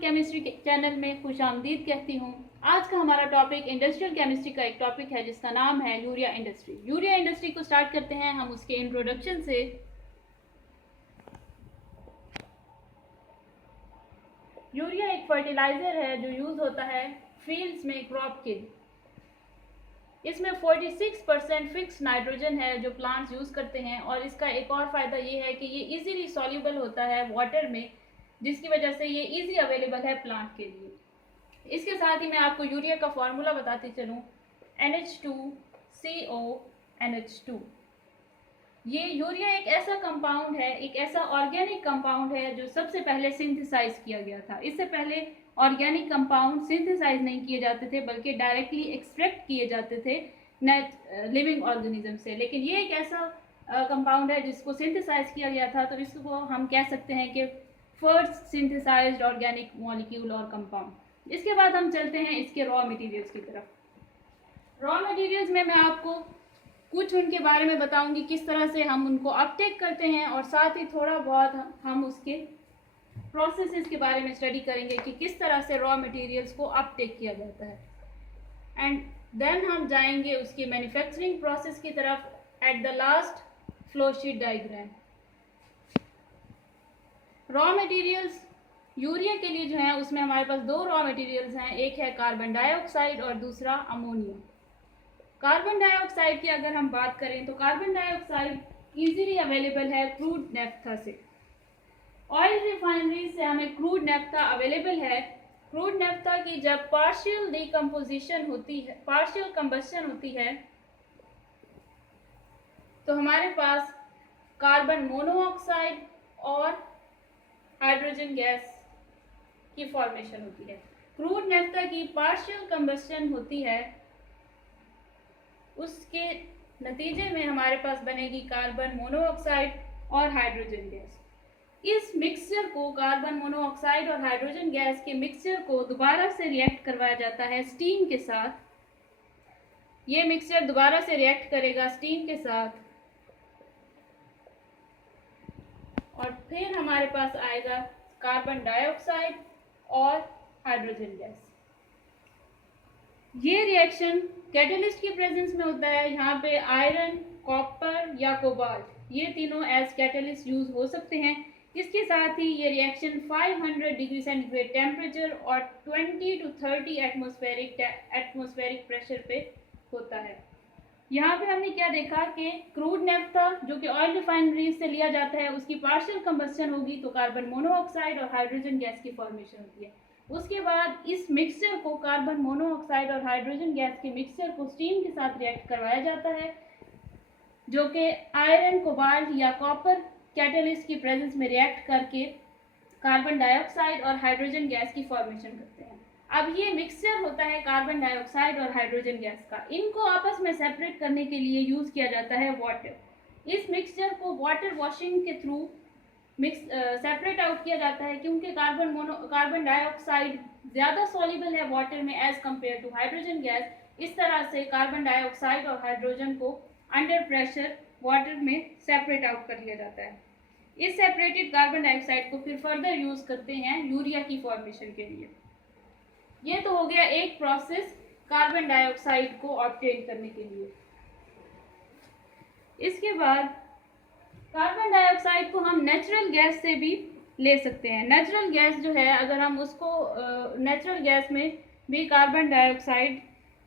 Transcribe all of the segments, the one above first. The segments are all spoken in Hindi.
केमिस्ट्री के चैनल में खुशामदीद कहती हूँ। आज का हमारा टॉपिक इंडस्ट्रियल केमिस्ट्री का एक टॉपिक है जिसका नाम है यूरिया इंडस्ट्री। यूरिया इंडस्ट्री को स्टार्ट करते हैं हम उसके इंट्रोडक्शन से। यूरिया एक फर्टिलाइजर है जो यूज होता है फील्ड्स में क्रॉप के लिए। इसमें 46% फिक्स नाइट्रोजन है जो प्लांट्स यूज करते हैं, और इसका एक और फायदा ये है कि ये इजीली सॉल्युबल होता है वाटर में, जिसकी वजह से ये इजी अवेलेबल है प्लांट के लिए। इसके साथ ही मैं आपको यूरिया का फॉर्मूला बताती चलूँ, NH2CONH2। ये यूरिया एक ऐसा कंपाउंड है, एक ऐसा ऑर्गेनिक कंपाउंड है जो सबसे पहले सिंथेसाइज किया गया था। इससे पहले ऑर्गेनिक कंपाउंड सिंथेसाइज नहीं किए जाते थे, बल्कि डायरेक्टली एक्सट्रैक्ट किए जाते थे लिविंग ऑर्गेनिज्म से। लेकिन ये एक ऐसा कंपाउंड है जिसको सिंथेसाइज किया गया था, तो इसको हम कह सकते हैं कि फर्स्ट सिंथेसाइज्ड ऑर्गेनिक मॉलिक्यूल और कंपाउंड। इसके बाद हम चलते हैं इसके रॉ मटेरियल्स की तरफ। रॉ मटेरियल्स में मैं आपको कुछ उनके बारे में बताऊंगी, किस तरह से हम उनको अपटेक करते हैं, और साथ ही थोड़ा बहुत हम उसके प्रोसेसेस के बारे में स्टडी करेंगे कि किस तरह से रॉ मटेरियल्स को अपटेक किया जाता है। एंड देन हम जाएंगे उसकी मैन्युफैक्चरिंग प्रोसेस की तरफ at the last flow sheet diagram. Raw materials urea के लिए जो है उसमें हमारे पास दो रॉ मटेरियल्स हैं, एक है कार्बन डाइऑक्साइड और दूसरा अमोनिया। कार्बन डाइऑक्साइड की अगर हम बात करें तो कार्बन डाइऑक्साइड इजीली अवेलेबल है क्रूड नेफ्था से। ऑयल रिफाइनरी से हमें क्रूड नेफ्था अवेलेबल है। क्रूड नेफ्था की जब पार्शियल डिकम्पोजिशन होती है, पार्शियल कंबशन होती है, तो हमारे पास कार्बन मोनोऑक्साइड और हाइड्रोजन गैस की फॉर्मेशन होती है। क्रूड नेफ्था की पार्शियल कंबशन होती है, उसके नतीजे में हमारे पास बनेगी कार्बन मोनोऑक्साइड और हाइड्रोजन गैस। इस मिक्सचर को, कार्बन मोनोऑक्साइड और हाइड्रोजन गैस के मिक्सचर को दोबारा से रिएक्ट करवाया जाता है स्टीम के साथ। ये मिक्सचर दोबारा से रिएक्ट करेगा स्टीम के साथ, और फिर हमारे पास आएगा कार्बन डाइऑक्साइड और हाइड्रोजन गैस। ये रिएक्शन कैटलिस्ट की प्रेजेंस में होता है। यहाँ पे आयरन, कॉपर या कोबाल्ट, ये तीनों एज कैटलिस्ट यूज हो सकते हैं। इसके साथ ही ये रिएक्शन 500 डिग्री सेंटीग्रेड टेम्परेचर और 20 to 30 एटमॉस्फेरिक प्रेशर पे होता है। यहाँ पे हमने क्या देखा कि क्रूड नेफ्था जो कि ऑयल रिफाइनरीज से लिया जाता है, उसकी पार्शियल कंबशन होगी तो कार्बन मोनोऑक्साइड और हाइड्रोजन गैस की फॉर्मेशन होती है। उसके बाद इस मिक्सचर को, कार्बन मोनोऑक्साइड और हाइड्रोजन गैस के मिक्सचर को स्टीम के साथ रिएक्ट करवाया जाता है, जो कि आयरन, कोबाल्ट या कॉपर कैटलिस्ट की प्रेजेंस में रिएक्ट करके कार्बन डाइऑक्साइड और हाइड्रोजन गैस की फॉर्मेशन करते हैं। अब ये मिक्सचर होता है कार्बन डाइऑक्साइड और हाइड्रोजन गैस का। इनको आपस में सेपरेट करने के लिए यूज किया जाता है वाटर। इस मिक्सचर को वाटर वॉशिंग के थ्रू सेपरेट आउट किया जाता है, क्योंकि कार्बन डाइऑक्साइड ज़्यादा सॉल्युबल है वाटर में as compare to hydrogen gas. इस तरह से कार्बन डाइऑक्साइड और हाइड्रोजन को अंडर प्रेशर वाटर में सेपरेट आउट कर लिया जाता है। इस सेपरेटेड कार्बन डाइऑक्साइड को फिर फर्दर यूज करते हैं यूरिया की फॉर्मेशन के लिए। ये तो हो गया एक प्रोसेस कार्बन डाइऑक्साइड को ऑब्टेन करने के लिए। इसके बाद कार्बन डाइऑक्साइड को हम नेचुरल गैस से भी ले सकते हैं। नेचुरल गैस जो है, अगर हम उसको नेचुरल गैस में भी कार्बन डाइऑक्साइड,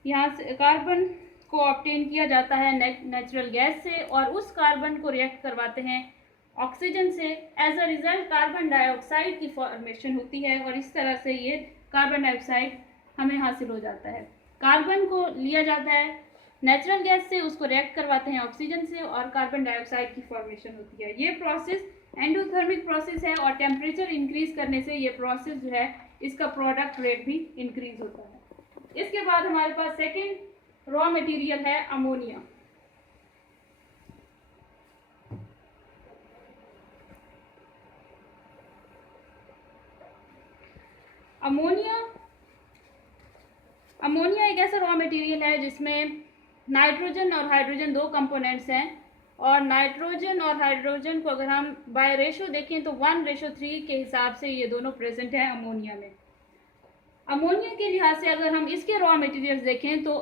यहाँ से कार्बन को ऑब्टेन किया जाता है नेचुरल गैस से, और उस कार्बन को रिएक्ट करवाते हैं ऑक्सीजन से। As a result carbon dioxide की फॉर्मेशन होती है, और इस तरह से ये कार्बन डाइऑक्साइड हमें हासिल हो जाता है। कार्बन को लिया जाता है नेचुरल गैस से, उसको रिएक्ट करवाते हैं ऑक्सीजन से, और कार्बन डाइऑक्साइड की फॉर्मेशन होती है। ये प्रोसेस एंडोथर्मिक प्रोसेस है, और टेम्परेचर इंक्रीज करने से ये प्रोसेस जो है, इसका प्रोडक्ट रेट भी इंक्रीज होता है। इसके बाद हमारे पास सेकेंड रॉ मटेरियल है अमोनिया। अमोनिया एक ऐसा रॉ मटेरियल है जिसमें नाइट्रोजन और हाइड्रोजन दो कंपोनेंट्स हैं, और नाइट्रोजन और हाइड्रोजन को अगर हम बाय रेशो देखें तो 1:3 के हिसाब से ये दोनों प्रेजेंट है अमोनिया में। अमोनिया के लिहाज से अगर हम इसके रॉ मटेरियल्स देखें तो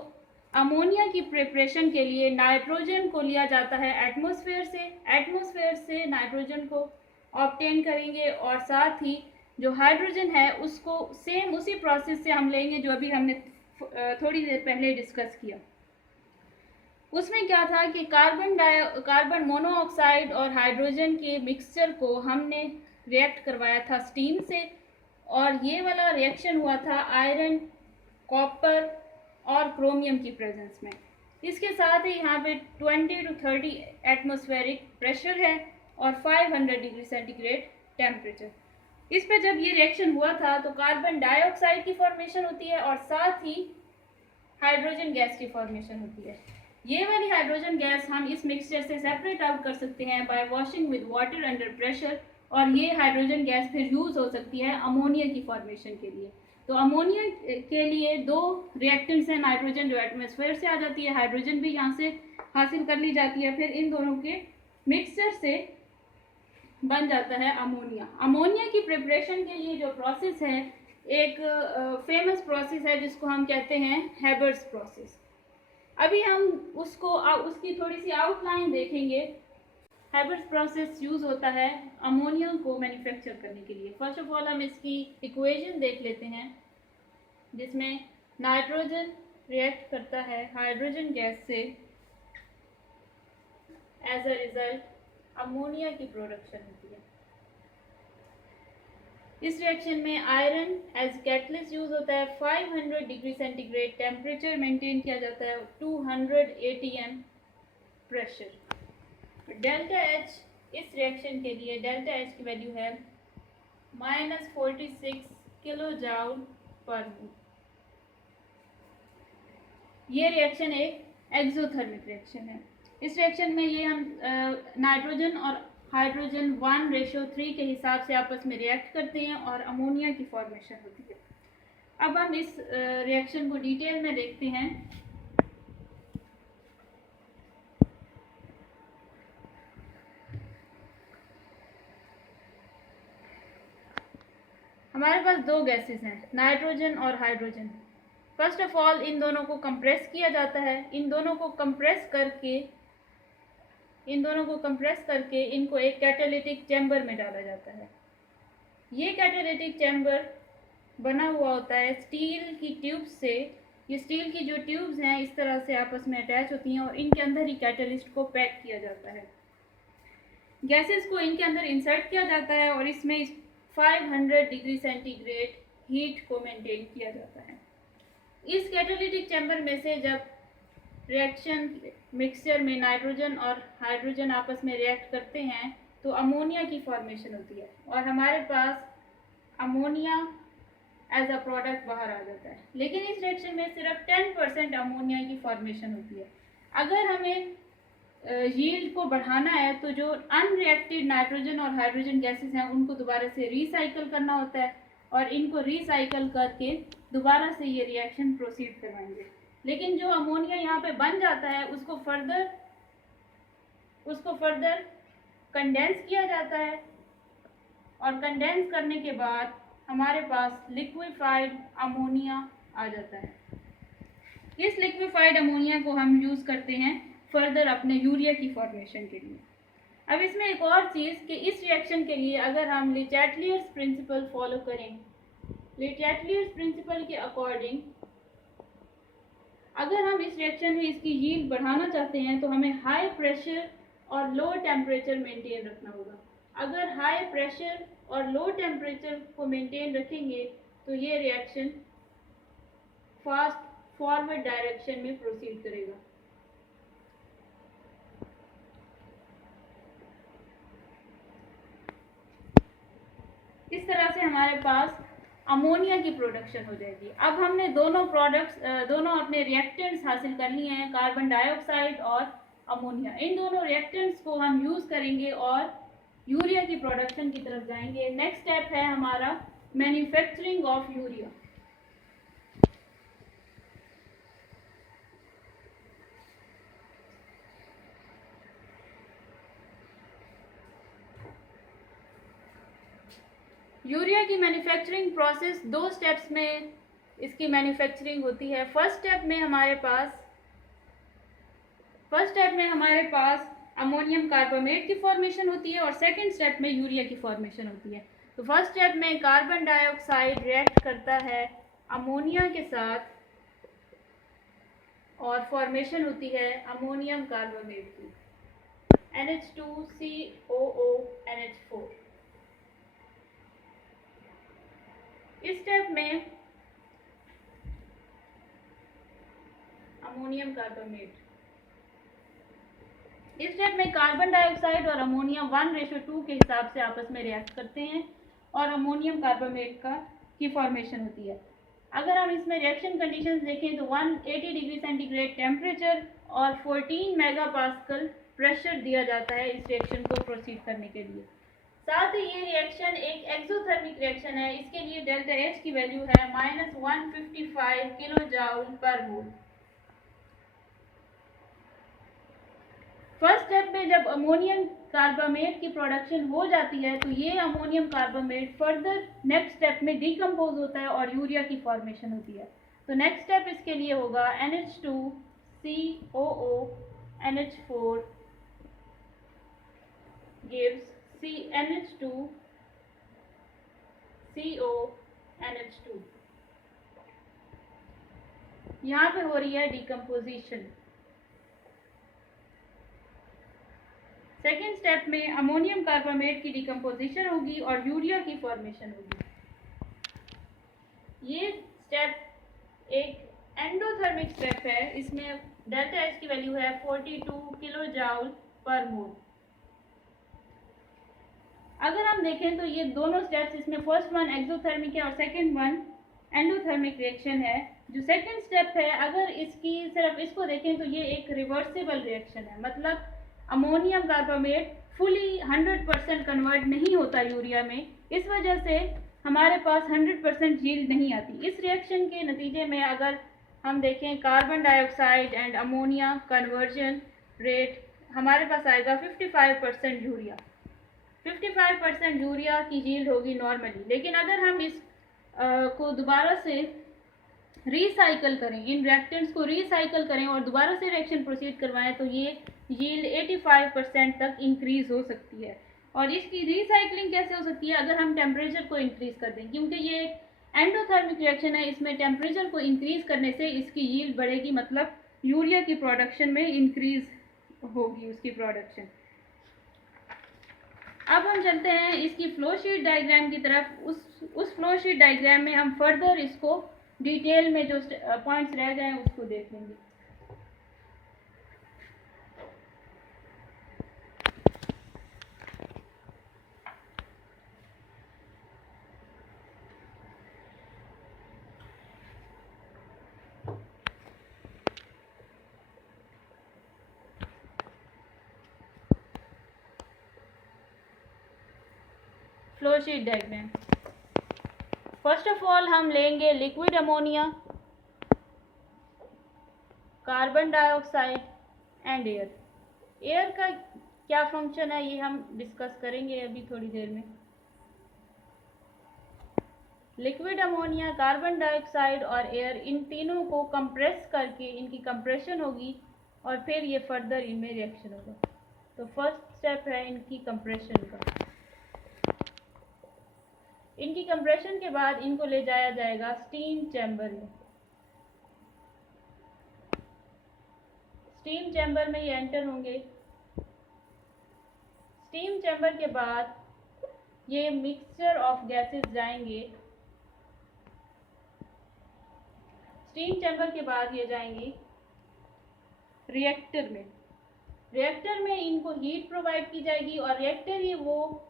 अमोनिया की प्रिपरेशन के लिए नाइट्रोजन को लिया जाता है एटमॉस्फेयर से नाइट्रोजन को ऑब्टेन करेंगे और साथ ही जो हाइड्रोजन है उसको सेम उसी प्रोसेस से हम लेंगे जो अभी हमने थोड़ी देर पहले डिस्कस किया। उसमें क्या था कि कार्बन मोनोऑक्साइड और हाइड्रोजन के मिक्सचर को हमने रिएक्ट करवाया था स्टीम से और ये वाला रिएक्शन हुआ था आयरन, कॉपर और क्रोमियम की प्रेजेंस में। इसके साथ ही यहाँ पे 20 to 30 एटमॉस्फेरिक प्रेशर है और 500 डिग्री सेंटीग्रेड टेम्परेचर। इस पे जब ये रिएक्शन हुआ था तो कार्बन डाइऑक्साइड की फॉर्मेशन होती है और साथ ही हाइड्रोजन गैस की फॉर्मेशन होती है। ये वाली हाइड्रोजन गैस हम इस मिक्सचर से सेपरेट आउट कर सकते हैं bye washing with water under pressure और ये हाइड्रोजन गैस फिर यूज हो सकती है अमोनिया की फॉर्मेशन के लिए। तो अमोनिया के लिए दो रिएक्टेंट्स हैं, नाइट्रोजन जो एटमॉस्फेयर से आ जाती है, हाइड्रोजन भी यहाँ से हासिल कर ली जाती है, फिर इन दोनों के मिक्सचर से बन जाता है अमोनिया। अमोनिया की प्रिपरेशन के लिए जो प्रोसेस है एक फेमस प्रोसेस है जिसको हम कहते हैं हैबर्स प्रोसेस। अभी हम उसकी थोड़ी सी आउटलाइन देखेंगे। हैबर्स प्रोसेस यूज होता है अमोनिया को मैन्युफैक्चर करने के लिए। फर्स्ट ऑफ ऑल हम इसकी इक्वेशन देख लेते हैं जिसमें नाइट्रोजन रिएक्ट करता है हाइड्रोजन गैस से, एज अ रिजल्ट अमोनिया की प्रोडक्शन होती है। इस रिएक्शन में आयरन एज कैटलिस्ट यूज होता है। 500 डिग्री सेंटीग्रेड टेम्परेचर मेंटेन किया जाता है, 200 atm प्रेशर। डेल्टा एच इस रिएक्शन के लिए डेल्टा एच की वैल्यू है -46 किलो जाउल पर मोल। ये रिएक्शन एक एक्सोथर्मिक रिएक्शन है। इस रिएक्शन में ये हम नाइट्रोजन और हाइड्रोजन 1:3 के हिसाब से आपस में रिएक्ट करते हैं और अमोनिया की फॉर्मेशन होती है। अब हम इस रिएक्शन को डिटेल में देखते हैं। हमारे पास दो गैसेस हैं, नाइट्रोजन और hydrogen. First of all in दोनों को कंप्रेस किया जाता है। इन दोनों को कंप्रेस करके इनको एक कैटालिटिक चैम्बर में डाला जाता है। ये कैटालिटिक चैम्बर बना हुआ होता है स्टील की ट्यूब्स से। ये स्टील की जो ट्यूब्स हैं इस तरह से आपस में अटैच होती हैं और इनके अंदर ही कैटलिस्ट को पैक किया जाता है। गैसेस को इनके अंदर इंसर्ट किया जाता है और इसमें 500 डिग्री सेंटीग्रेड हीट को मेंटेन किया जाता है। इस कैटालिटिक चैम्बर में से जब रिएक्शन मिक्सचर में नाइट्रोजन और हाइड्रोजन आपस में रिएक्ट करते हैं तो अमोनिया की फॉर्मेशन होती है और हमारे पास अमोनिया एज अ प्रोडक्ट बाहर आ जाता है। लेकिन इस रिएक्शन में सिर्फ 10% अमोनिया की फॉर्मेशन होती है। अगर हमें यील्ड को बढ़ाना है तो जो अनरिएक्टेड नाइट्रोजन और हाइड्रोजन गैसेस हैं उनको दोबारा से रिसाइकल करना होता है और इनको रिसाइकल करके दोबारा से ये रिएक्शन प्रोसीड करवाएंगे। लेकिन जो अमोनिया यहाँ पे बन जाता है उसको फर्दर कंडेंस किया जाता है और कंडेंस करने के बाद हमारे पास लिक्विफाइड अमोनिया आ जाता है। इस लिक्विफाइड अमोनिया को हम यूज़ करते हैं फर्दर अपने यूरिया की फॉर्मेशन के लिए। अब इसमें एक और चीज़ कि इस रिएक्शन के लिए अगर हम ले चैटलियर्स प्रिंसिपल फॉलो करें, ले चैटलियर्स प्रिंसिपल के अकॉर्डिंग अगर हम इस रिएक्शन में इसकी यील्ड बढ़ाना चाहते हैं तो हमें हाई प्रेशर और लो टेम्परेचर मेंटेन रखना होगा। अगर हाई प्रेशर और लो टेम्परेचर को मेंटेन रखेंगे तो ये रिएक्शन फास्ट फॉरवर्ड डायरेक्शन में प्रोसीड करेगा। इस तरह से हमारे पास अमोनिया की प्रोडक्शन हो जाएगी। अब हमने दोनों अपने रिएक्टेंट्स हासिल कर लिए हैं, कार्बन डाइऑक्साइड और अमोनिया। इन दोनों रिएक्टेंट्स को हम यूज़ करेंगे और यूरिया की प्रोडक्शन की तरफ जाएंगे। नेक्स्ट स्टेप है हमारा मैन्युफैक्चरिंग ऑफ यूरिया। यूरिया की मैन्युफैक्चरिंग प्रोसेस दो स्टेप्स में इसकी मैन्युफैक्चरिंग होती है। फर्स्ट स्टेप में हमारे पास अमोनियम कार्बोनेट की फॉर्मेशन होती है और सेकंड स्टेप में यूरिया की फॉर्मेशन होती है। तो फर्स्ट स्टेप में कार्बन डाइऑक्साइड रिएक्ट करता है अमोनिया के साथ और फॉर्मेशन होती है अमोनियम कार्बोनेट की, NH2COONH4। इस स्टेप में अमोनियम कार्बोनेट, इस स्टेप में कार्बन डाइऑक्साइड और अमोनिया 1:2 के हिसाब से आपस में रिएक्ट करते हैं और अमोनियम कार्बोनेट की फॉर्मेशन होती है। अगर हम इसमें रिएक्शन कंडीशंस देखें तो 180 डिग्री सेंटीग्रेड टेम्परेचर और 14 मेगापास्कल प्रेशर दिया जाता है इस रिएक्शन को प्रोसीड करने के लिए। साथ ही ये रिएक्शन एक एक्सोथर्मिक रिएक्शन है। इसके लिए डेल्टा H की वैल्यू है -155 किलो जूल पर मोल। फर्स्ट स्टेप में जब अमोनियम कार्बोनेट की प्रोडक्शन हो जाती है तो ये ammonium carbonate further next step में डिकम्पोज होता है और यूरिया की फॉर्मेशन होती है। तो नेक्स्ट स्टेप इसके लिए होगा NH2COONH4 gives CnH2CONH2। यहाँ पे हो रही है डिकम्पोजिशन। सेकेंड स्टेप में अमोनियम कार्बोनेट की डिकम्पोजिशन होगी और यूरिया की फॉर्मेशन होगी। ये स्टेप एक एंडोथर्मिक स्टेप है। इसमें डेल्टा H की वैल्यू है 42 किलो जूल पर मोल। अगर हम देखें तो ये दोनों स्टेप्स, इसमें फर्स्ट वन एक्सोथर्मिक है और सेकेंड वन एंडोथर्मिक रिएक्शन है। जो सेकेंड स्टेप है, अगर इसकी सिर्फ इसको देखें तो ये एक रिवर्सिबल रिएक्शन है, मतलब अमोनियम कार्बोनेट फुली 100% कन्वर्ट नहीं होता यूरिया में। इस वजह से हमारे पास 100% यील्ड नहीं आती। इस रिएक्शन के नतीजे में अगर हम देखें carbon dioxide and ammonia conversion rate हमारे पास आएगा 55% यूरिया। 55% यूरिया की यील्ड होगी नॉर्मली। लेकिन अगर हम इस को दोबारा से रिसाइकल करें, इन रिएक्टेंट्स को रिसाइकल करें और दोबारा से रिएक्शन प्रोसीड करवाएं तो ये यील्ड 85% तक इंक्रीज हो सकती है। और इसकी रिसाइकलिंग कैसे हो सकती है? अगर हम टेम्परेचर को इंक्रीज कर दें, क्योंकि ये एक एंडोथर्मिक रिएक्शन है। इसमें टेम्परेचर को इंक्रीज करने से इसकी यील्ड बढ़ेगी, मतलब यूरिया की प्रोडक्शन में इंक्रीज होगी उसकी प्रोडक्शन। अब हम चलते हैं इसकी फ्लो शीट डायग्राम की तरफ। उस फ्लो शीट डायग्राम में हम फर्दर इसको डिटेल में जो पॉइंट्स रह गए हैं उसको देख लेंगे। Flow sheet diagram. First of all हम लेंगे liquid ammonia, carbon dioxide and air. Air का क्या फंक्शन है ये हम डिस्कस करेंगे अभी थोड़ी देर में। लिक्विड अमोनिया, कार्बन डाइऑक्साइड और एयर, इन तीनों को कंप्रेस करके इनकी कंप्रेशन होगी और फिर ये फर्दर इनमें रिएक्शन होगा। तो फर्स्ट स्टेप है इनकी कंप्रेशन का। इनकी कंप्रेशन के बाद इनको ले जाया जाएगा स्टीम चैम्बर में। स्टीम चैम्बर में ये एंटर होंगे। स्टीम चैम्बर के बाद ये मिक्सचर ऑफ गैसेस जाएंगे। स्टीम चैम्बर के बाद ये जाएंगी रिएक्टर में। रिएक्टर में इनको हीट प्रोवाइड की जाएगी और रिएक्टर ही वो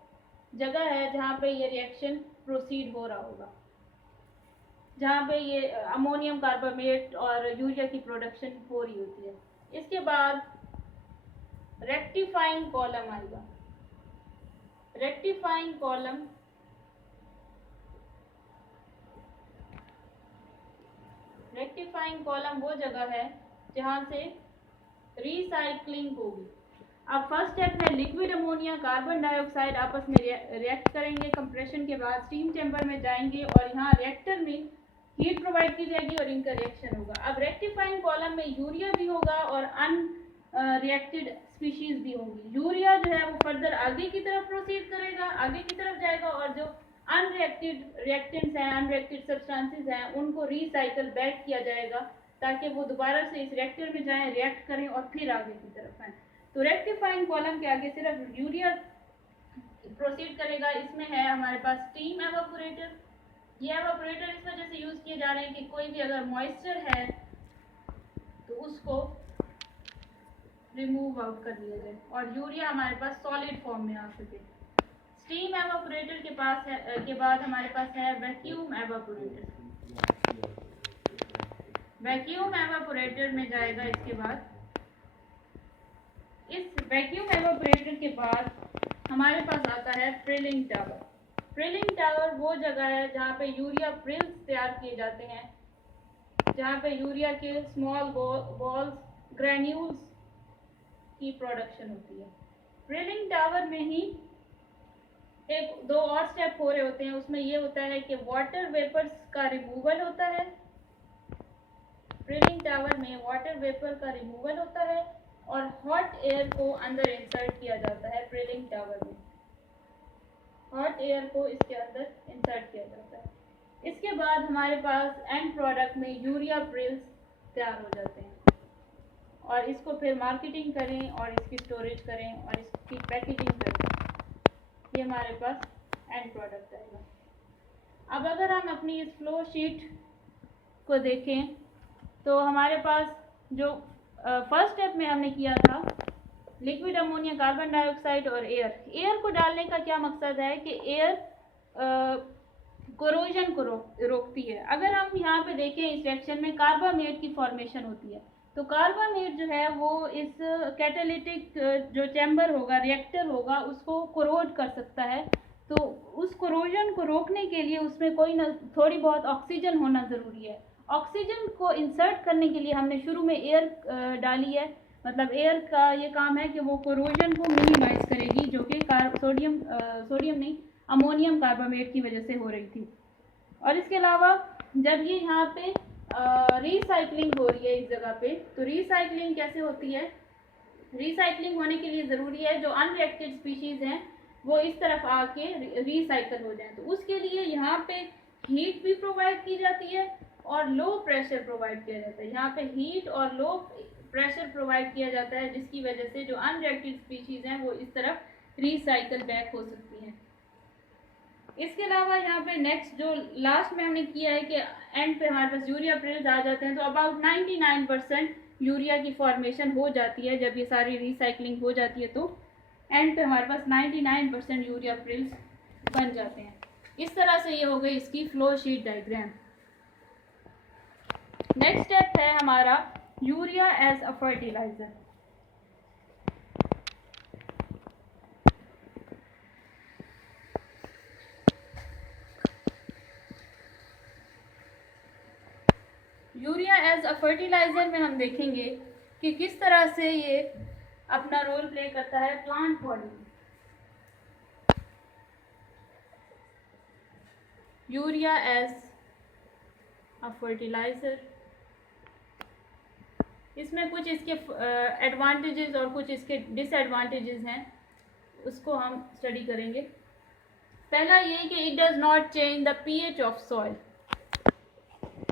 जगह है जहाँ पे ये रिएक्शन प्रोसीड हो रहा होगा, जहाँ पे ये अमोनियम कार्बोनेट और यूरिया की प्रोडक्शन हो रही होती है। इसके बाद रेक्टिफाइंग कॉलम आएगा। रेक्टिफाइंग कॉलम वो जगह है जहाँ से रिसाइकलिंग होगी। अब फर्स्ट स्टेप में लिक्विड अमोनिया, कार्बन डाइऑक्साइड आपस में रिएक्ट करेंगे। कंप्रेशन के बाद स्टीम चैम्बर में जाएंगे और यहाँ रिएक्टर में हीट प्रोवाइड की जाएगी और इनका रिएक्शन होगा। अब रेक्टिफाइंग कॉलम में यूरिया भी होगा और रिएक्टेड स्पीशीज भी होंगी। यूरिया जो है वो फर्दर आगे की तरफ प्रोसीड करेगा, आगे की तरफ जाएगा, और जो अनरिएक्टेड रिएक्टेंट्स हैं, अनरिएक्टेड सब्सटेंसेस हैं, उनको रिसाइकल बैक किया जाएगा ताकि वो दोबारा से इस रिएक्टर में जाएं, रिएक्ट करें और फिर आगे की तरफ आएँ। तो रेक्टिफाइंग कॉलम के आगे सिर्फ यूरिया प्रोसीड करेगा। इसमें है हमारे पास स्टीम एवापोरेटर। ये एवापोरेटर इस वजह से यूज़ किए जा रहे हैं कि कोई भी अगर मॉइस्चर है तो उसको रिमूव आउट कर दिया जाए और यूरिया हमारे पास सॉलिड फॉर्म में आ सके। स्टीम एवापोरेटर के पास है के बाद हमारे पास है वैक्यूम एवापोरेटर। वैक्यूम एवापोरेटर में जाएगा इसके बाद, इस वैक्यूम एवापोरेटर के बाद हमारे पास आता है प्रिलिंग टावर। प्रिलिंग टावर वो जगह है जहाँ पे यूरिया प्रिल्स तैयार किए जाते हैं, जहाँ पे यूरिया के स्मॉल बॉल्स ग्रैन्यूल्स की प्रोडक्शन होती है। प्रिलिंग टावर में ही एक दो और स्टेप हो रहे होते हैं। उसमें ये होता है कि वाटर वेपर्स का रिमूवल होता है। प्रिलिंग टावर में वाटर वेपर का रिमूवल होता है और हॉट एयर को अंदर इंसर्ट किया जाता है। प्रिलिंग टावर में हॉट एयर को इसके अंदर इंसर्ट किया जाता है। इसके बाद हमारे पास एंड प्रोडक्ट में यूरिया प्रिल्स तैयार हो जाते हैं और इसको फिर मार्केटिंग करें और इसकी स्टोरेज करें और इसकी पैकेजिंग करें। ये हमारे पास एंड प्रोडक्ट आएगा। अब अगर हम अपनी इस फ्लो शीट को देखें तो हमारे पास जो फर्स्ट स्टेप में हमने किया था लिक्विड अमोनिया, कार्बन डाइऑक्साइड और एयर को डालने का क्या मकसद है कि एयर कोरोजन को रोकती है। अगर हम यहाँ पे देखें इस रिएक्शन में कार्बामेट की फॉर्मेशन होती है, तो कार्बामेट जो है वो इस कैटालिटिक जो चैम्बर होगा, रिएक्टर होगा, उसको कोरोड कर सकता है। तो उस कोरोजन को रोकने के लिए उसमें कोई न थोड़ी बहुत ऑक्सीजन होना ज़रूरी है। ऑक्सीजन को इंसर्ट करने के लिए हमने शुरू में एयर डाली है। मतलब एयर का ये काम है कि वो कोरोजन को मिनिमाइज करेगी, जो कि सोडियम नहीं, अमोनियम कार्बामेट की वजह से हो रही थी। और इसके अलावा जब ये यहाँ पे रिसाइकलिंग हो रही है इस जगह पे, तो रिसाइकलिंग कैसे होती है? रिसाइकलिंग होने के लिए ज़रूरी है जो अनरिएक्टेड स्पीशीज़ हैं वो इस तरफ आके रिसाइकल हो जाएं। तो उसके लिए यहाँ पे हीट भी प्रोवाइड की जाती है और लो प्रेशर प्रोवाइड किया जाता है। यहाँ पे हीट और लो प्रेशर प्रोवाइड किया जाता है, जिसकी वजह से जो अनरिएक्टेड स्पीशीज़ हैं वो इस तरफ रिसाइकल बैक हो सकती हैं। इसके अलावा यहाँ पे नेक्स्ट जो लास्ट में हमने किया है कि एंड पे हमारे पास यूरिया प्रिल्स आ जाते हैं। तो अबाउट 99% यूरिया की फॉर्मेशन हो जाती है। जब ये सारी रिसाइकलिंग हो जाती है तो एंड पे हमारे पास 99% यूरिया प्रिल्स बन जाते हैं। इस तरह से ये हो गई इसकी flow sheet diagram. Next step है हमारा urea as a fertiliser. Urea as a fertiliser में हम देखेंगे कि किस तरह से ये अपना रोल प्ले करता है प्लांट बॉडी में। यूरिया एज अ फर्टिलाइजर, इसमें कुछ इसके एडवांटेजेस और कुछ इसके डिसएडवांटेजेस हैं, उसको हम स्टडी करेंगे। पहला ये कि it does not change the pH of soil,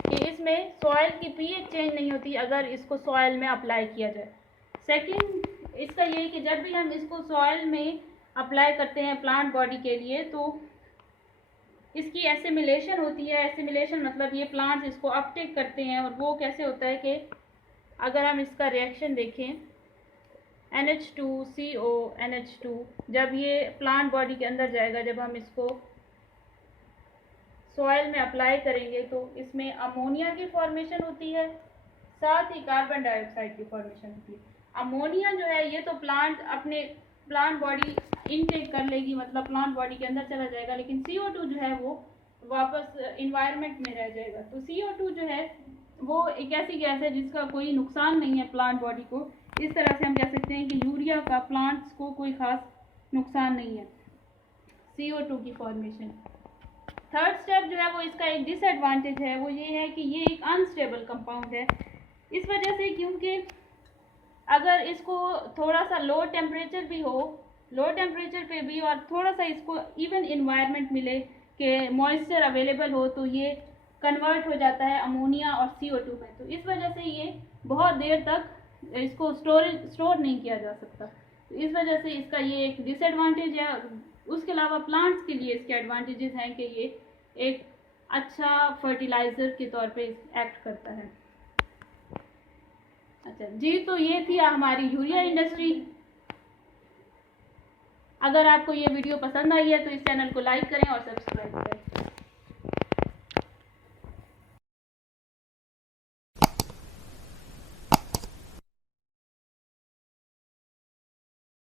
कि इसमें सॉइल की पीएच चेंज नहीं होती अगर इसको सॉइल में अप्लाई किया जाए। सेकंड इसका ये कि जब भी हम इसको सॉइल में अप्लाई करते हैं प्लांट बॉडी के लिए तो इसकी एसिमिलेशन होती है। एसिमिलेशन मतलब ये प्लांट्स इसको अपटेक करते हैं, और वो कैसे होता है कि अगर हम इसका रिएक्शन देखें NH2CO NH2, जब ये प्लांट बॉडी के अंदर जाएगा, जब हम इसको सॉइल में अप्लाई करेंगे तो इसमें अमोनिया की फॉर्मेशन होती है, साथ ही कार्बन डाइऑक्साइड की फॉर्मेशन होती है। अमोनिया जो है ये तो प्लांट अपने प्लांट बॉडी इनटेक कर लेगी, मतलब प्लांट बॉडी के अंदर चला जाएगा, लेकिन CO2 जो है वो वापस इन्वायरमेंट में रह जाएगा। तो CO2 जो है वो एक ऐसी गैस है जिसका कोई नुकसान नहीं है प्लांट बॉडी को। इस तरह से हम कह सकते हैं कि यूरिया का प्लांट्स को कोई ख़ास नुकसान नहीं है CO2 की फॉर्मेशन। थर्ड स्टेप जो है वो इसका एक डिसएडवांटेज है, वो ये है कि ये एक अनस्टेबल कंपाउंड है। इस वजह से क्योंकि अगर इसको थोड़ा सा लो टेम्परेचर भी हो, लो टेम्परेचर पे भी और थोड़ा सा इसको इवन इन्वायरमेंट मिले कि मॉइस्चर अवेलेबल हो, तो ये कन्वर्ट हो जाता है अमोनिया और CO2 में। तो इस वजह से ये बहुत देर तक इसको स्टोर नहीं किया जा सकता। तो इस वजह से इसका ये एक डिसएडवांटेज है। उसके अलावा प्लांट्स के लिए इसके एडवांटेजेस हैं कि ये एक अच्छा फर्टिलाइज़र के तौर पे एक्ट करता है। अच्छा जी, तो ये थी हमारी यूरिया इंडस्ट्री। अगर आपको ये वीडियो पसंद आई है तो इस चैनल को लाइक करें और सब्सक्राइब करें।